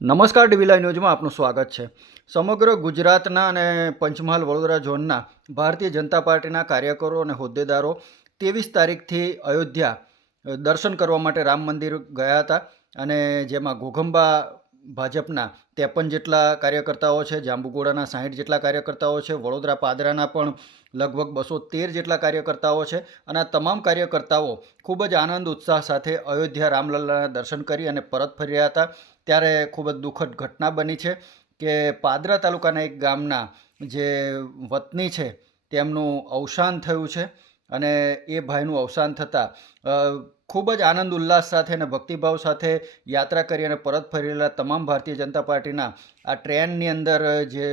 નમસ્કાર ડીવીલાઈ ન્યૂઝમાં આપનું સ્વાગત છે. સમગ્ર ગુજરાતના અને પંચમહાલ વડોદરા ઝોનના ભારતીય જનતા પાર્ટીના કાર્યકરો અને હોદ્દેદારો ત્રેવીસ તારીખથી અયોધ્યા દર્શન કરવા માટે રામ મંદિર ગયા હતા અને જેમાં ઘોઘંબા ભાજપના ત્રેપન જેટલા કાર્યકર્તાઓ છે, જાંબુગોડાના સાહીઠ જેટલા કાર્યકર્તાઓ છે, વડોદરા પાદરાના પણ લગભગ બસો તેર જેટલા કાર્યકર્તાઓ છે અને આ તમામ કાર્યકર્તાઓ ખૂબ જ આનંદ, ઉત્સાહ સાથે અયોધ્યા રામલલ્લાના દર્શન કરી અને પરત ફરી રહ્યા હતા. ત્યારે ખૂબ જ દુઃખદ ઘટના બની છે કે પાદરા તાલુકાના એક ગામના જે વતની છે, તેમનું અવસાન થયું છે. અને એ ભાઈનું અવસાન થતાં ખૂબ જ આનંદ, ઉલ્લાસ સાથે અને ભક્તિભાવ સાથે યાત્રા કરી અને પરત ફરેલા તમામ ભારતીય જનતા પાર્ટીના આ ટ્રેનની અંદર જે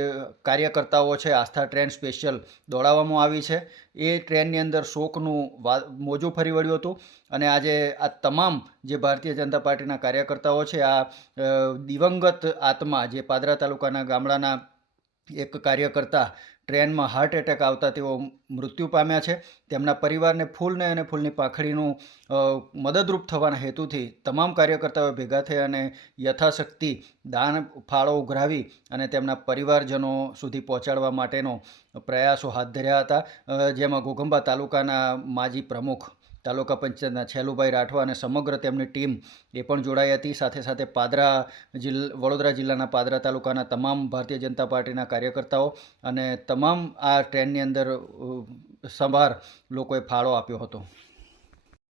કાર્યકર્તાઓ છે, આસ્થા ટ્રેન સ્પેશિયલ દોડાવવામાં આવી છે. એ ટ્રેનની અંદર શોકનું વા, મોજું ફરી વળ્યું હતું અને આજે આ તમામ જે ભારતીય જનતા પાર્ટીના કાર્યકર્તાઓ છે, આ દિવંગત આત્મા જે પાદરા તાલુકાના ગામડાના એક કાર્યકર્તા ટ્રેનમાં હાર્ટ એટેક આવતા તેઓ મૃત્યુ પામ્યા છે. તેમના પરિવારને ફૂલને અને ફૂલની પાંખડીનું મદદરૂપ થવાના હેતુથી તમામ કાર્યકર્તાઓ ભેગા થઈ અને યથાશક્તિ દાન, ફાળો ઉઘરાવી અને તેમના પરિવારજનો સુધી પહોંચાડવા માટેનો પ્રયાસો હાથ ધર્યા હતા. જેમાં ઘોઘંબા તાલુકાના માજી પ્રમુખ તાલુકા પંચાયતના છેલુભાઈ રાઠવા અને સમગ્ર તેમની ટીમ એ પણ જોડાઈ હતી. સાથે સાથે પાદરા જિલ્લા વડોદરા જિલ્લાના પાદરા તાલુકાના તમામ ભારતીય જનતા પાર્ટીના કાર્યકર્તાઓ અને તમામ આ ટ્રેનની અંદર અ, સવાર લોકોએ ફાળો આપ્યો હતો.